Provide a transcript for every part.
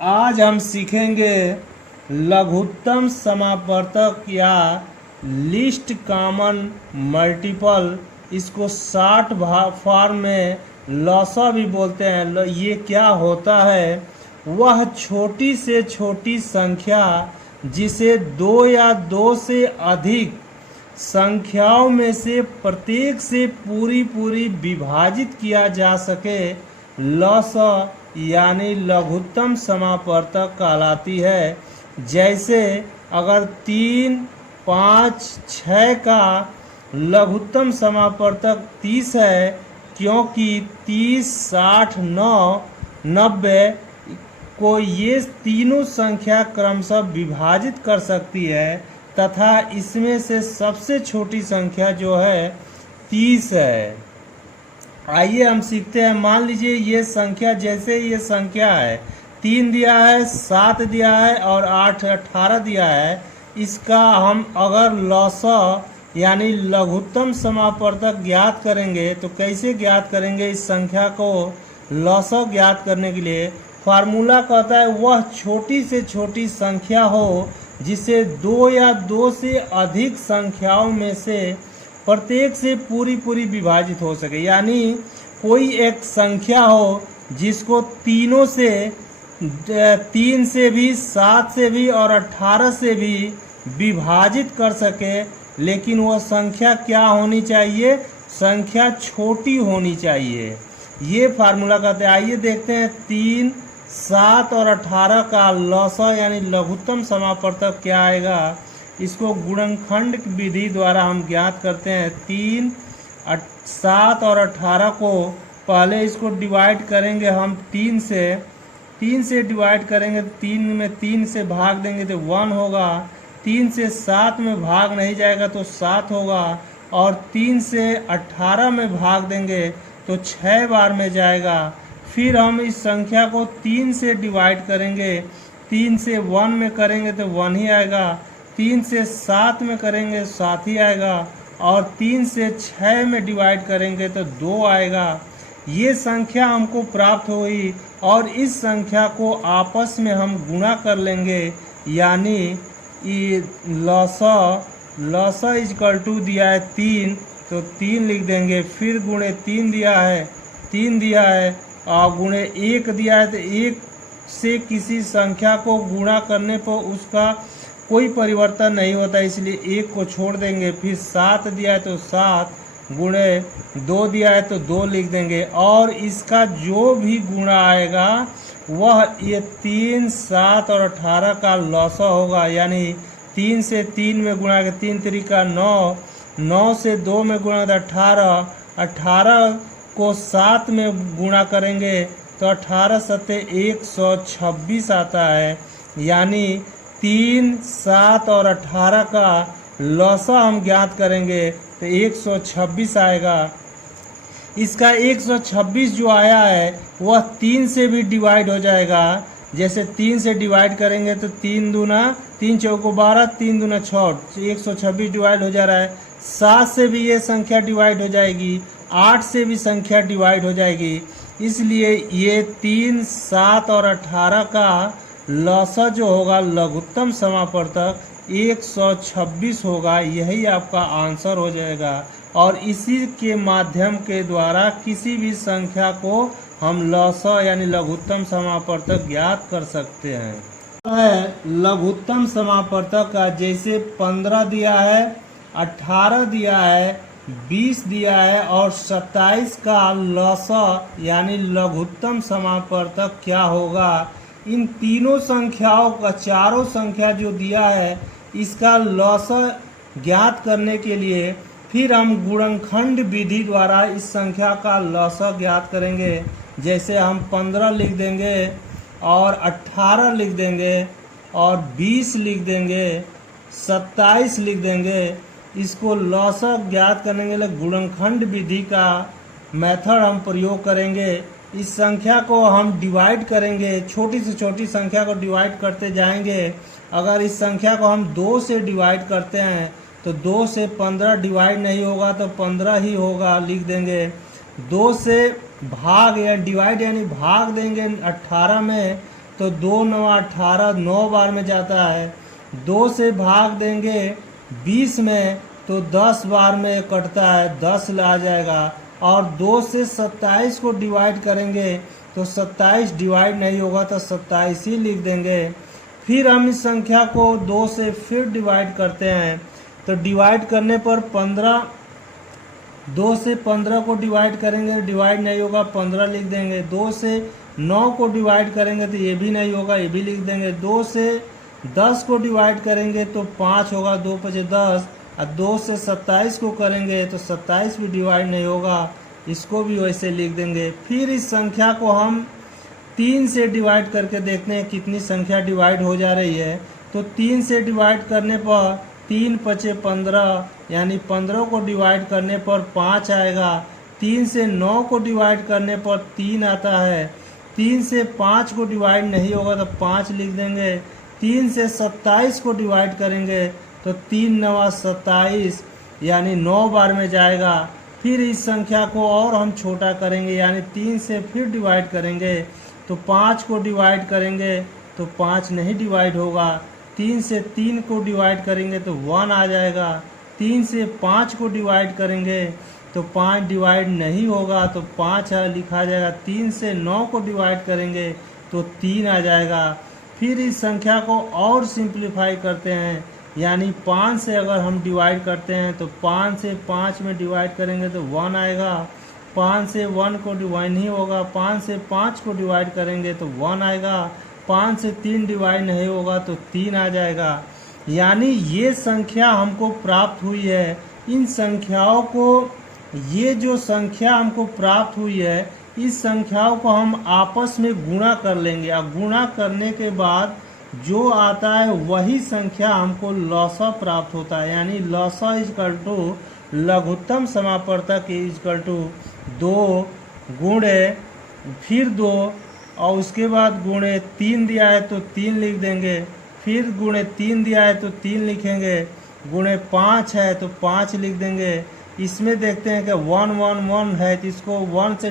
आज हम सीखेंगे लघुत्तम समापवर्तक या लिस्ट कॉमन मल्टीपल। इसको शॉर्ट फॉर्म में लॉसा भी बोलते हैं। ये क्या होता है? वह छोटी से छोटी संख्या जिसे दो या दो से अधिक संख्याओं में से प्रत्येक से पूरी पूरी विभाजित किया जा सके, लॉसा यानी लघुत्तम समापवर्तक कहलाती है। जैसे अगर 3, 5, 6 का लघुत्तम समापवर्तक 30 है, क्योंकि 30, 60, 90 को ये तीनों संख्या क्रमशः विभाजित कर सकती है तथा इसमें से सबसे छोटी संख्या जो है 30 है। आइए हम सीखते हैं। मान लीजिए ये संख्या, जैसे ये संख्या है 3 दिया है, 7 दिया है और 8 18 दिया है। इसका हम अगर लॉसा यानी लघुत्तम समापवर्तक ज्ञात करेंगे तो कैसे ज्ञात करेंगे? इस संख्या को लॉसा ज्ञात करने के लिए फार्मूला कहता है वह छोटी से छोटी संख्या हो जिसे दो या दो से अधिक संख्याओं में से प्रत्येक से पूरी पूरी विभाजित हो सके। यानी कोई एक संख्या हो जिसको तीनों से, 3 से भी, 7 से भी और 18 से भी विभाजित कर सके, लेकिन वह संख्या क्या होनी चाहिए? संख्या छोटी होनी चाहिए। ये फार्मूला कहते हैं। आइए देखते हैं 3, 7 और 18 का लॉसा यानी लघुत्तम समापवर्तक क्या आएगा। इसको गुणनखंड विधि द्वारा हम ज्ञात करते हैं। 3, 7 और 18 को पहले इसको डिवाइड करेंगे हम 3 से डिवाइड करेंगे। 3 में 3 से भाग देंगे तो 1 होगा। 3 से 7 में भाग नहीं जाएगा तो 7 होगा। और 3 से 18 में भाग देंगे तो 6 बार में जाएगा। फिर हम इस संख्या को 3 से डिवाइड करेंगे। 3 से 1 में करेंगे तो 1 ही आएगा। 3 से 7 में करेंगे 7 ही आएगा। और 3 से 6 में डिवाइड करेंगे तो 2 आएगा। ये संख्या हमको प्राप्त हुई और इस संख्या को आपस में हम गुणा कर लेंगे। यानी लॉसा इजकल टू दिया है 3 तो 3 लिख देंगे। फिर गुणे 3 दिया है और गुणे 1 दिया है तो 1 से किसी संख्या को गुणा करने पर उसका कोई परिवर्तन नहीं होता, इसलिए 1 को छोड़ देंगे। फिर 7 दिया है तो 7, गुणे 2 दिया है तो 2 लिख देंगे। और इसका जो भी गुणा आएगा वह ये 3, 7 और 18 का लॉसा होगा। यानी 3 से 3 में गुणा के 3 3 9, 9 से 2 में गुणा तो 18, 18 को 7 में गुणा करेंगे तो 18 सत्ते 126 आता है। यानी 3, 7 और 18 का लॉसा हम ज्ञात करेंगे तो 126 आएगा। इसका 126 जो आया है वह 3 से भी डिवाइड हो जाएगा। जैसे 3 से डिवाइड करेंगे तो 3 दूना 3 चौको 12, 3 दूना 6, 126 डिवाइड हो जा रहा है। 7 से भी ये संख्या डिवाइड हो जाएगी। 8 से भी संख्या डिवाइड हो जाएगी। इसलिए ये 3, 7 और 18 का लॉसा जो होगा लघुत्तम समापवर्तक 126 होगा। यही आपका आंसर हो जाएगा। और इसी के माध्यम के द्वारा किसी भी संख्या को हम लॉसा यानी लघुत्तम समापवर्तक ज्ञात कर सकते हैं। लघुत्तम समापवर्तक का जैसे 15 दिया है, 18 दिया है, 20 दिया है और 27 का लॉसा यानी लघुत्तम समापवर्तक क्या होगा? इन तीनों संख्याओं का, चारों संख्या जो दिया है इसका लॉसा ज्ञात करने के लिए फिर हम गुणनखंड विधि द्वारा इस संख्या का लॉसा ज्ञात करेंगे। जैसे हम 15 लिख देंगे और 18 लिख देंगे और 20 लिख देंगे, 27 लिख देंगे। इसको लॉसा ज्ञात करने के लिए गुणनखंड विधि का मेथड हम प्रयोग करेंगे। इस संख्या को हम डिवाइड करेंगे, छोटी से छोटी संख्या को डिवाइड करते जाएंगे। अगर इस संख्या को हम 2 से डिवाइड करते हैं तो 2 से 15 डिवाइड नहीं होगा तो 15 ही होगा, लिख देंगे। 2 से भाग या डिवाइड यानी भाग देंगे 18 में तो 2 9 18, 9 बार में जाता है। 2 से भाग देंगे 20 में तो 10 बार में कटता है, 10 आ जाएगा। और 2 से 27 को डिवाइड करेंगे तो 27 डिवाइड नहीं होगा तो 27 ही लिख देंगे। फिर हम इस संख्या को 2 से फिर डिवाइड करते हैं, तो डिवाइड करने पर 15, 2 से 15 को डिवाइड करेंगे, डिवाइड नहीं होगा 15 लिख देंगे। 2 से 9 को डिवाइड करेंगे तो ये भी नहीं होगा, ये भी लिख देंगे। 2 से 10 को डिवाइड करेंगे तो 5 होगा, 2 5 10। और 2 से 27 को करेंगे तो 27 भी डिवाइड नहीं होगा, इसको भी वैसे लिख देंगे। फिर इस संख्या को हम 3 से डिवाइड करके देखते हैं कितनी संख्या डिवाइड हो जा रही है। तो 3 से डिवाइड करने पर 3 5 15, यानी 15 को डिवाइड करने पर 5 आएगा। 3 से 9 को डिवाइड करने पर 3 आता है। 3 से 5 को डिवाइड नहीं होगा तो 5 लिख देंगे। 3 से 27 को डिवाइड करेंगे तो 3 9 27, यानी 9 बार में जाएगा। फिर इस संख्या को और हम छोटा करेंगे, यानी 3 से फिर डिवाइड करेंगे तो 5 को डिवाइड करेंगे तो 5 नहीं डिवाइड होगा। 3 से 3 को डिवाइड करेंगे तो 1 आ जाएगा। 3 से 5 को डिवाइड करेंगे तो 5 डिवाइड नहीं होगा तो 5 लिखा जाएगा। 3 से 9 को डिवाइड करेंगे तो 3 आ जाएगा। फिर इस संख्या को और सिंप्लीफाई करते हैं, यानी 5 से अगर हम डिवाइड करते हैं तो 5 से 5 में डिवाइड करेंगे तो 1 आएगा। 5 से 1 को डिवाइड नहीं होगा। 5 से 5 को डिवाइड करेंगे तो 1 आएगा। 5 से 3 डिवाइड नहीं होगा तो 3 आ जाएगा। यानी ये संख्या हमको प्राप्त हुई है। इन संख्याओं को, ये जो संख्या हमको प्राप्त हुई है, इस संख्याओं को हम आपस में गुणा कर लेंगे और गुणा करने के बाद जो आता है वही संख्या हमको लौसा प्राप्त होता है। यानी लौसा इजकल टू लघुत्तम समापवर्तक इजकल टू 2 गुणे फिर 2 और उसके बाद गुणे 3 दिया है तो 3 लिख देंगे। फिर गुणे 3 दिया है तो 3 लिखेंगे। गुणे 5 है तो 5 लिख देंगे। इसमें देखते हैं कि 1 1 1 है तो इसको 1 से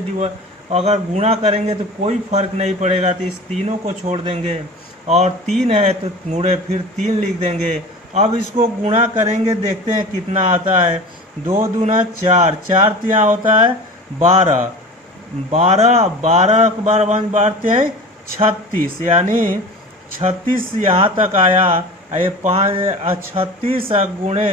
अगर गुणा करेंगे तो कोई फर्क नहीं पड़ेगा, तो इस तीनों को छोड़ देंगे। और 3 है तो गुणे फिर 3 लिख देंगे। अब इसको गुणा करेंगे, देखते हैं कितना आता है। 2 दूना 4, 4 तिया होता है 12, 12 12 के बार बारते हैं 36, यानी 36 यहाँ तक आया। ये 5 36 गुणे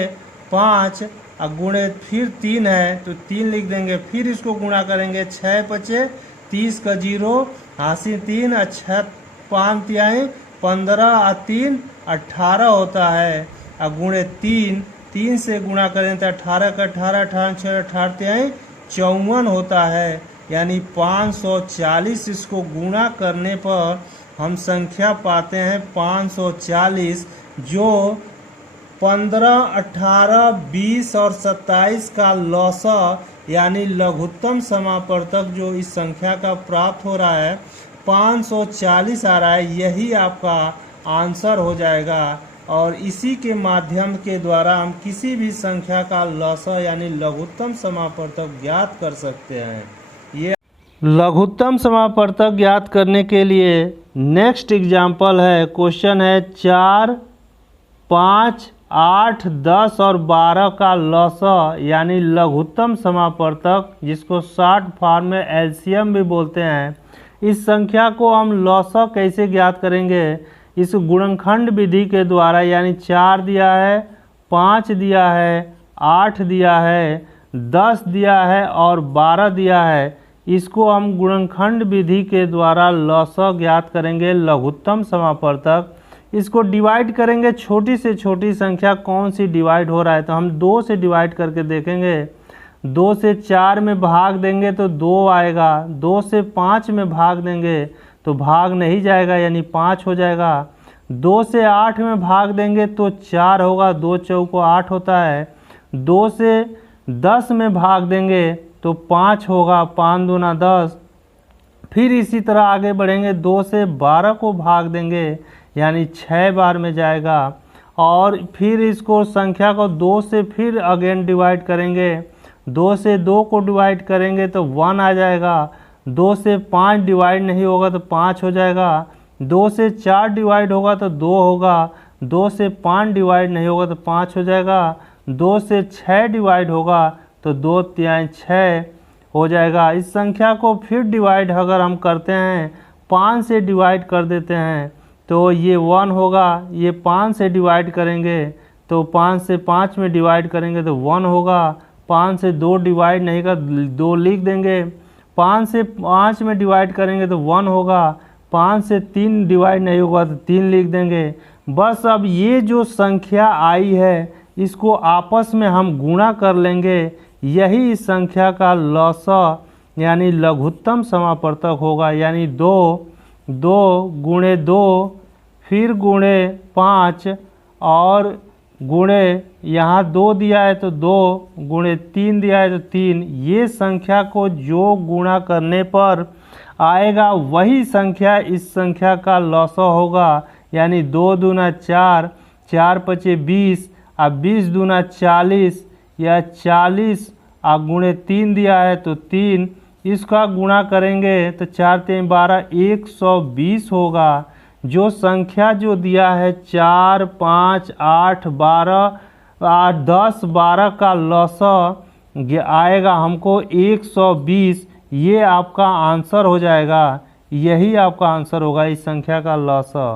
5 गुणे फिर 3 है तो 3 लिख देंगे। फिर इसको गुणा करेंगे, 6 5 30 का 0 80 3 6 5 तिहाई 15 3 18 होता है। गुणे 3 से गुणा करें तो 18 का 18 18 6 18 तिहाई 54 होता है। यानी 540। इसको गुणा करने पर हम संख्या पाते हैं 540, जो 15 18 20 और 27 का लौसा यानी लघुत्तम समापवर्तक जो इस संख्या का प्राप्त हो रहा है 540 आ रहा है। यही आपका आंसर हो जाएगा। और इसी के माध्यम के द्वारा हम किसी भी संख्या का लौसा यानी लघुत्तम समापवर्तक ज्ञात कर सकते हैं। ये लघुत्तम समापवर्तक ज्ञात करने के लिए नेक्स्ट एग्जाम्पल है। क्वेश्चन है 4 5 8 10 और 12 का लौसा यानी लघुत्तम समापवर्तक, जिसको शॉर्ट फॉर्म में एलसीएम भी बोलते हैं। इस संख्या को हम लौसा कैसे ज्ञात करेंगे? इस गुणनखंड विधि के द्वारा, यानी 4 दिया है, 5 दिया है, 8 दिया है, 10 दिया है और 12 दिया है। इसको हम गुणनखंड विधि के द्वारा लौसा ज्ञात करेंगे लघुत्तम समापवर्तक। इसको डिवाइड करेंगे, छोटी से छोटी संख्या कौन सी डिवाइड हो रहा है, तो हम 2 से डिवाइड करके देखेंगे। 2 से 4 में भाग देंगे तो 2 आएगा। 2 से 5 में भाग देंगे तो भाग नहीं जाएगा, यानी 5 हो जाएगा। 2 से 8 में भाग देंगे तो 4 होगा, 2 चौको 8 होता है। 2 से 10 में भाग देंगे तो 5 होगा, 5 दूना 10। फिर इसी तरह आगे बढ़ेंगे, 2 से 12 को भाग देंगे यानी 6 बार में जाएगा। और फिर इसको संख्या को 2 से फिर अगेन डिवाइड करेंगे। 2 से 2 को डिवाइड करेंगे तो 1 आ जाएगा। 2 से 5 डिवाइड नहीं होगा तो 5 हो जाएगा। 2 से 4 डिवाइड होगा तो 2 होगा, 2 से 5 डिवाइड नहीं होगा तो 5 हो जाएगा, 2 से 6 डिवाइड होगा तो 2 तिहाई 6 हो जाएगा। इस संख्या को फिर डिवाइड अगर हम करते हैं 5 से डिवाइड कर देते हैं तो ये 1 होगा, ये 5 से डिवाइड करेंगे तो 5 से 5 में डिवाइड करेंगे तो 1 होगा, 5 से 2 डिवाइड नहीं का 2 लिख देंगे, 5 से 5 में डिवाइड करेंगे तो 1 होगा, 5 से 3 डिवाइड नहीं होगा तो 3 लिख देंगे। बस अब ये जो संख्या आई है इसको आपस में हम गुणा कर लेंगे, यही इस संख्या का लसा यानी लघुत्तम समापवर्तक होगा। यानी 2 गुणे 2 फिर गुणे 5 और गुणे यहाँ 2 दिया है तो 2 गुणे 3 दिया है तो 3। ये संख्या को जो गुणा करने पर आएगा वही संख्या इस संख्या का लसा होगा। यानी 2 दूना 4, 4 पचे 20 और 20 दूना 40 या 40 और गुणे 3 दिया है तो 3। इसका गुणा करेंगे तो 4 3 12 120 होगा। जो संख्या जो दिया है 4 5 8 12 10 12 का लसा आएगा हमको 120। ये आपका आंसर हो जाएगा, यही आपका आंसर होगा इस संख्या का लसा।